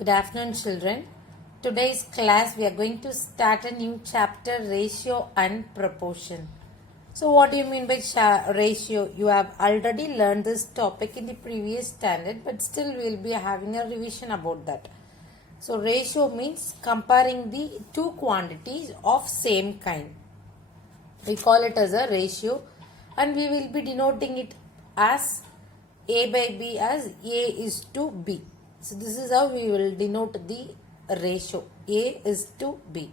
Good afternoon, children. Today's class we are going to start a new chapter, ratio and proportion. So, what do you mean by ratio? You have already learned this topic in the previous standard, but still we will be having a revision about that. So, ratio means comparing the two quantities of same kind. We call it as a ratio, and we will be denoting it as A by B as A is to B. So this is how we will denote the ratio. A is to B.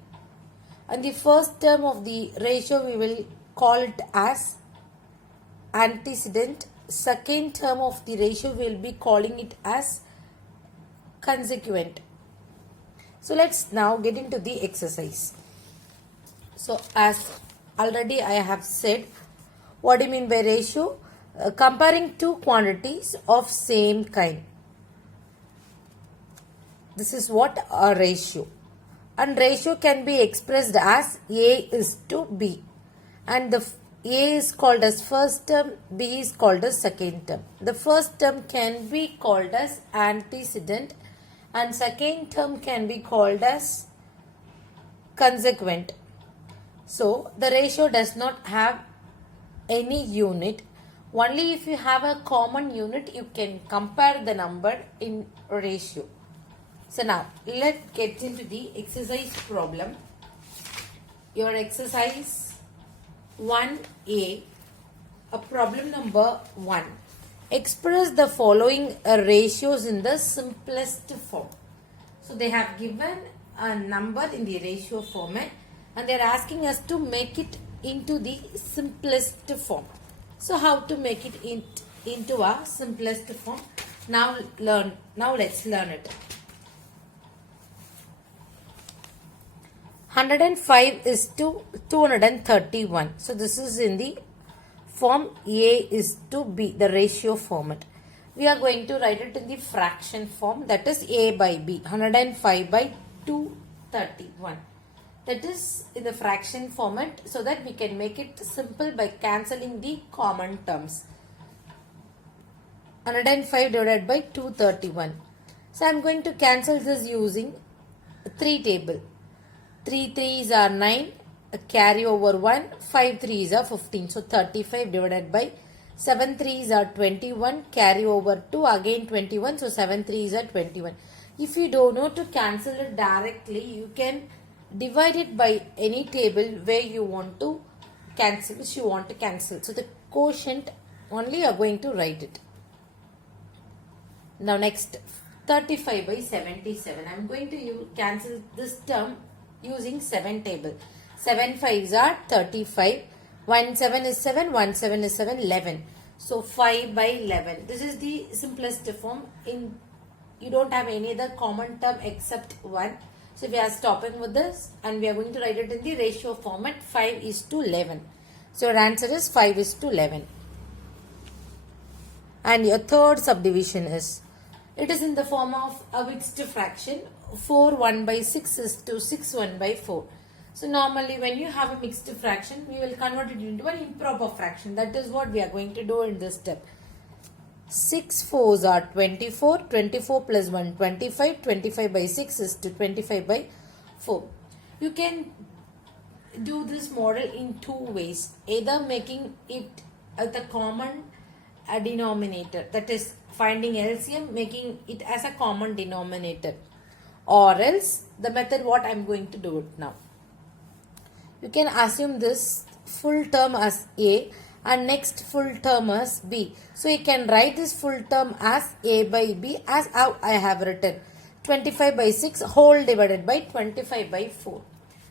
And the first term of the ratio we will call it as antecedent. Second term of the ratio we will be calling it as consequent. So let's now get into the exercise. So as already I have said, what do you mean by ratio? Comparing two quantities of same kind. This is what a ratio. And ratio can be expressed as A is to B. And the A is called as first term, B is called as second term. The first term can be called as antecedent and second term can be called as consequent. So, the ratio does not have any unit. Only if you have a common unit, you can compare the number in ratio. So now, let's get into the exercise problem. Your exercise 1A, a problem number 1. Express the following ratios in the simplest form. So they have given a number in the ratio format and they are asking us to make it into the simplest form. So how to make it into a simplest form? Now let's learn it. 105 is to 231. So this is in the form A is to B, the ratio format. We are going to write it in the fraction form, that is A by B, 105 by 231. That is in the fraction format so that we can make it simple by cancelling the common terms. 105 divided by 231. So I am going to cancel this using 3 table. 3 3s are 9, carry over 1, 5 3s are 15. So 35 divided by 7 3s are 21, carry over 2, again 21. So 7 3s are 21. If you don't know to cancel it directly, you can divide it by any table where you want to cancel, which you want to cancel. So the quotient only you are going to write it. Now next, 35 by 77. I am going to cancel this term using 7 table. 7 5s are 35. 1 7 is 7. 1 7 is 7. 11. So 5 by 11. This is the simplest form. You don't have any other common term except 1. So we are stopping with this and we are going to write it in the ratio format 5 is to 11. So your answer is 5 is to 11. And your third subdivision is, it is in the form of a mixed fraction. 4 1 by 6 is to 6 1 by 4. So normally when you have a mixed fraction, we will convert it into an improper fraction. That is what we are going to do in this step. 6 4s are 24. 24 plus 1 25. 25 by 6 is to 25 by 4. You can do this model in two ways. Either making it the common denominator, that is finding LCM, making it as a common denominator, or else the method what I am going to do it now. You can assume this full term as A and next full term as B. So you can write this full term as A by B as how I have written. 25 by 6 whole divided by 25 by 4.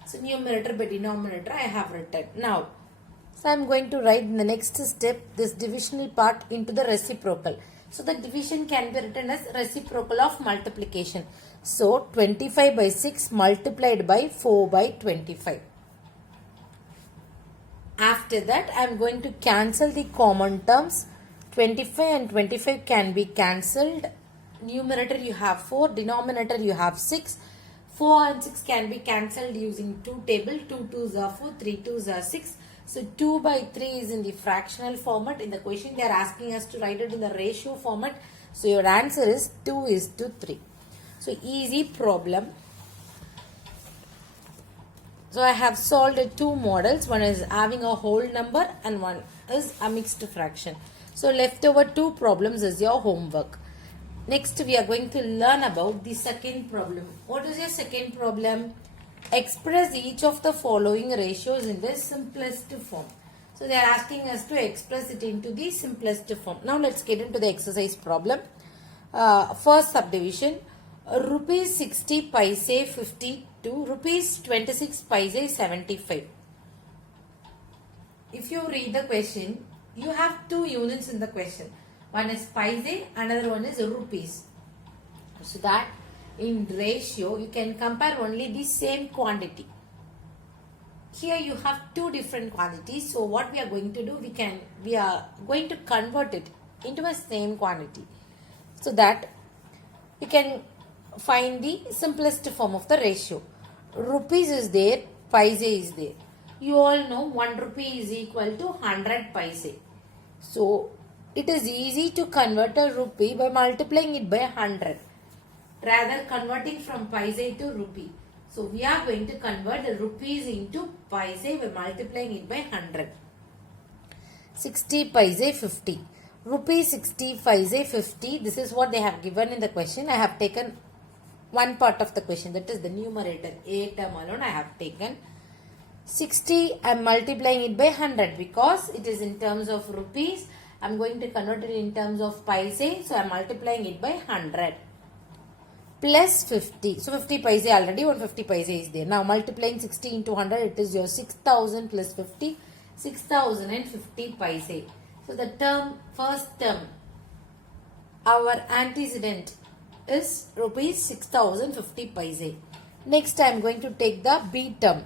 So numerator by denominator I have written. Now, so I am going to write in the next step this divisional part into the reciprocal. So the division can be written as reciprocal of multiplication. So 25 by 6 multiplied by 4 by 25. After that, I am going to cancel the common terms. 25 and 25 can be cancelled. Numerator you have 4, denominator you have 6. 4 and 6 can be cancelled using 2 table. 2 2s are 4, 3 2s are 6. So 2 by 3 is in the fractional format. In the question they are asking us to write it in the ratio format. So your answer is 2 is to 3. So easy problem. So I have solved two models. One is having a whole number and one is a mixed fraction. So left over two problems is your homework. Next we are going to learn about the second problem. What is your second problem? Express each of the following ratios in the simplest form. So they are asking us to express it into the simplest form. Now let's get into the exercise problem. First subdivision. Rupees 60 paise 50 to rupees 26 paise 75. If you read the question, you have two units in the question. One is paise, another one is rupees. So that in ratio, you can compare only the same quantity. Here you have two different quantities. So what we are going to do, we are going to convert it into a same quantity. So that we can find the simplest form of the ratio. Rupees is there, paise is there. You all know 1 rupee is equal to 100 paise. So it is easy to convert a rupee by multiplying it by 100. Rather converting from paise to rupee. So we are going to convert the rupees into paise by multiplying it by 100. 60 paise 50. Rupees 60 paise 50. This is what they have given in the question. I have taken one part of the question, that is the numerator. A term alone I have taken. 60 I am multiplying it by 100 because it is in terms of rupees. I am going to convert it in terms of paise. So I am multiplying it by 100. Plus 50. So 50 paise already, 150 paise is there. Now multiplying 60 into 100, it is your 6000 plus 50, 6050 paise. So the term, first term, our antecedent is rupees 6050 paise. Next I am going to take the B term,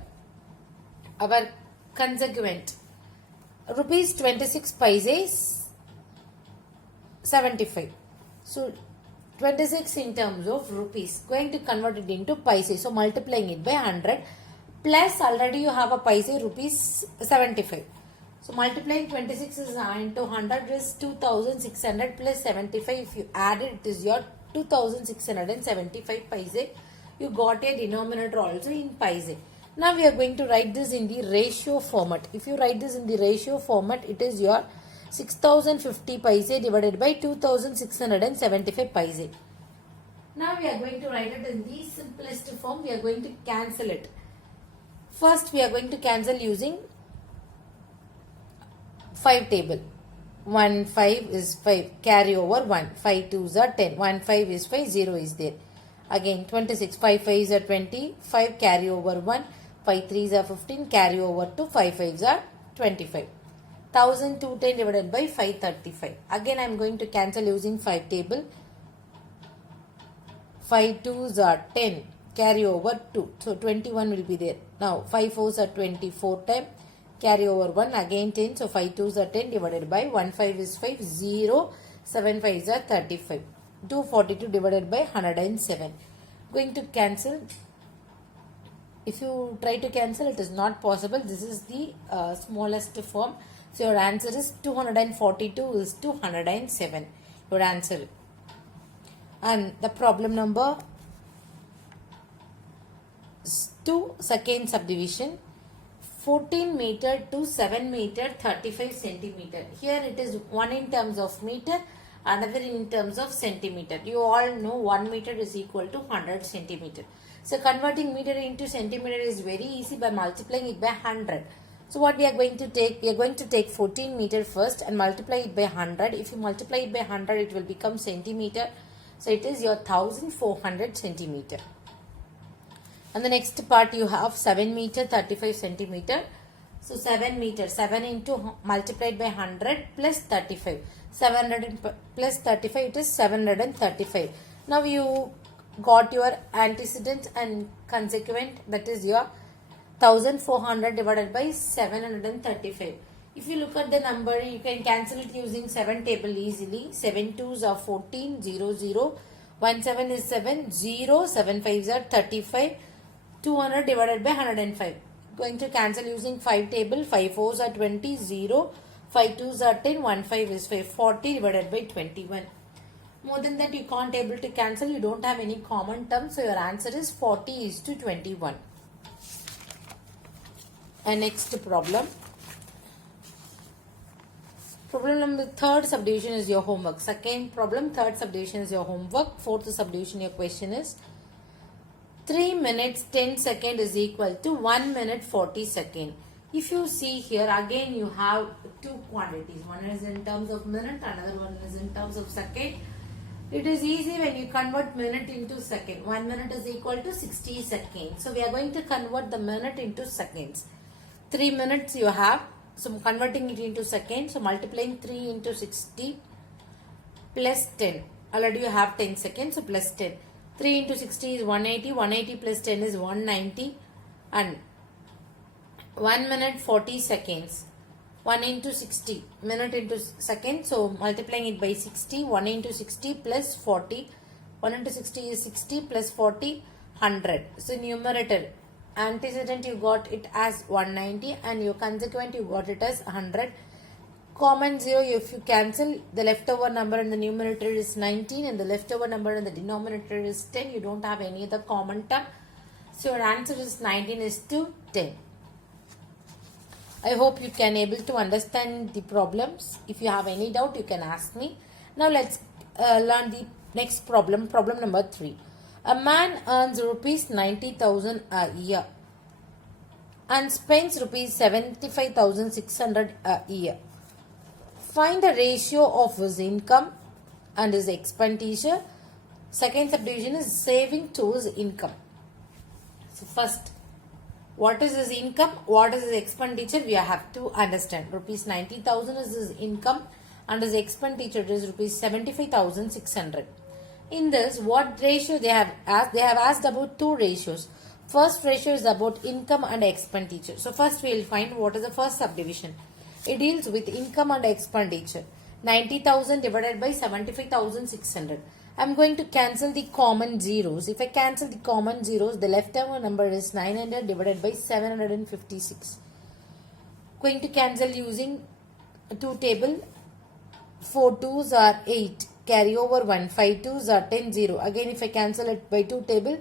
our consequent, rupees 26 paise 75. So 26 in terms of rupees, going to convert it into paise. So multiplying it by 100 plus already you have a paise rupees 75. So multiplying 26 is into 100 is 2600 plus 75. If you add it, it is your 2675 paise. You got a denominator also in paise. Now we are going to write this in the ratio format. If you write this in the ratio format, it is your 6050 paise divided by 2675 paise. Now we are going to write it in the simplest form. We are going to cancel it. First we are going to cancel using 5 table. 1 5 is 5, carry over 1, 5 2s are 10, 1 5 is 5, 0 is there. Again 26, 5 5s are 20, 5 carry over 1, 5 3s are 15, carry over 2, 5 5s are 25. 1210 divided by 535. Again I am going to cancel using 5 table. 5 2s are 10, carry over 2, so 21 will be there. Now 5 4s are 24 time, carry over 1, again 10, so 5 2s are 10 divided by 1 5 is 5, 0, 7 5s are 35. 242 divided by 107. Going to cancel. If you try to cancel, it is not possible. This is the smallest form. So your answer is 242 is 207. Your answer. And the problem number 2, second subdivision. 14 meter to 7 meter 35 centimeter. Here it is one in terms of meter, another in terms of centimeter. You all know 1 meter is equal to 100 centimeter. So converting meter into centimeter is very easy by multiplying it by 100. So what we are going to take, we are going to take 14 meter first and multiply it by 100. If you multiply it by 100, it will become centimeter. So it is your 1400 centimeter. And the next part you have 7 meter 35 centimeter. So 7 meter, 7 into multiplied by 100 plus 35. 700 plus 35, it is 735. Now you got your antecedent and consequent, that is your 1400 divided by 735. If you look at the number, you can cancel it using 7 table easily. 7 2s are 14, 0 0. 1 7 is 7, 0, 7 5s are 35. 200 divided by 105. Going to cancel using 5 table. 5 4s are 20, 0. 5 2s are 10, 1 5 is 5. 40 divided by 21. More than that, you can't able to cancel. You don't have any common term. So your answer is 40:21. And next problem. Problem number third subdivision is your homework. Second problem, third subdivision is your homework. Fourth subdivision, your question is 3 minutes 10 seconds is equal to 1 minute 40 seconds. If you see here, again you have two quantities. One is in terms of minute, another one is in terms of second. It is easy when you convert minute into second. 1 minute is equal to 60 seconds. So we are going to convert the minute into seconds. 3 minutes you have. So converting it into seconds. So multiplying 3 into 60 plus 10. Already you have 10 seconds. So plus 10. 3 into 60 is 180. 180 plus 10 is 190. And 1 minute 40 seconds. 1 into 60. Minute into second. So multiplying it by 60. 1 into 60 plus 40. 1 into 60 is 60 plus 40. 100. So numerator. Antecedent you got it as 190 and your consequent you got it as 100. Common 0, if you cancel, the leftover number in the numerator is 19 and the leftover number in the denominator is 10. You don't have any other common term. So your answer is 19:10. I hope you can able to understand the problems. If you have any doubt, you can ask me. Now let's learn the next problem. Problem number 3. A man earns rupees 90,000 a year and spends rupees 75,600 a year. Find the ratio of his income and his expenditure. Second subdivision is saving to his income. So first, what is his income? What is his expenditure? We have to understand. Rupees 90,000 is his income and his expenditure is rupees 75,600. In this, what ratio they have asked? They have asked about two ratios. First ratio is about income and expenditure. So first we will find what is the first subdivision. It deals with income and expenditure. 90,000 divided by 75,600. I am going to cancel the common zeros. If I cancel the common zeros, the leftover number is 900 divided by 756. Going to cancel using two table. 4 2s are 8. Carry over 1. 5 2s are 10 0. Again if I cancel it by 2 table.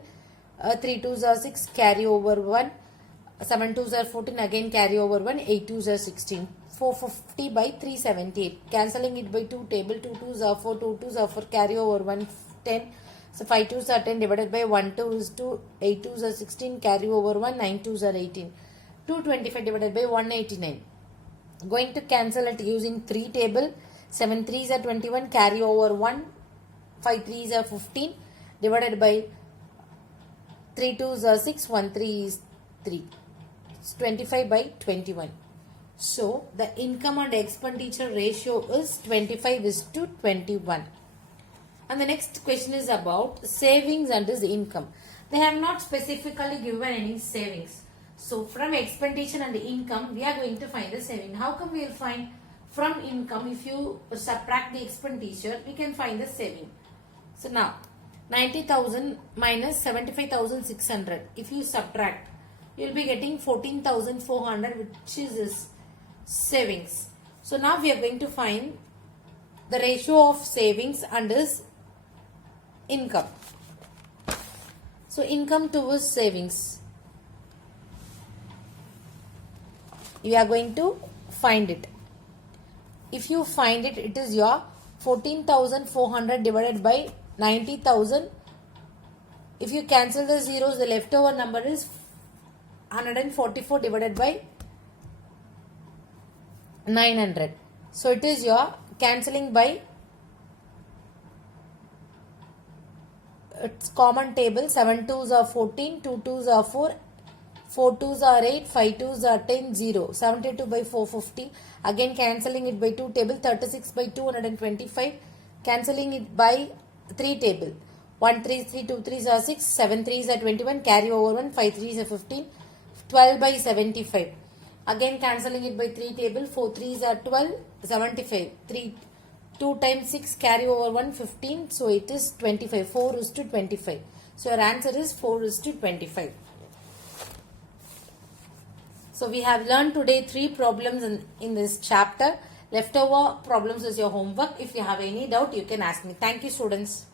3 2s are 6. Carry over 1. 7 2s are 14. Again carry over 1. 8 2s are 16. 450 by 378. Cancelling it by 2 table. 2 2s are 4. 2 2s are 4. Carry over 1. 10. So 5 2s are 10 divided by 1 2 is 2. 8 2s are 16. Carry over 1. 9 2s are 18. 225 divided by 189. Going to cancel it using 3 table. 7 3s are 21. Carry over 1. 5 3s are 15. Divided by 3 2s are 6. 1 3 is 3. It's 25 by 21. So the income and expenditure ratio is 25:21. And the next question is about savings and his income. They have not specifically given any savings. So from expenditure and income, we are going to find the saving. How come we will find from income? If you subtract the expenditure, we can find the saving. So now 90,000 minus 75,600. If you subtract, you will be getting 14,400, which is his savings. So now we are going to find the ratio of savings and his income. So income to his savings. You are going to find it. If you find it, it is your 14,400 divided by 90,000. If you cancel the zeros, the leftover number is 144 divided by 900. So it is your cancelling by its common table. 7 2s are 14, 2 2s are 4, 4 2s are 8, 5 2s are 10, 0. 72 by 450. Again cancelling it by 2 table. 36 by 225. Cancelling it by 3 table. 1 3 3, 2 3s are 6, 7 3s are 21. Carry over 1, 5 3s are 15. 12 by 75. Again cancelling it by 3 table. 4 3s are 12. 75. 2 times 6, carry over 1, 15. So it is 25. 4:25. So your answer is 4:25. So we have learned today 3 problems in this chapter. Leftover problems is your homework. If you have any doubt, you can ask me. Thank you, students.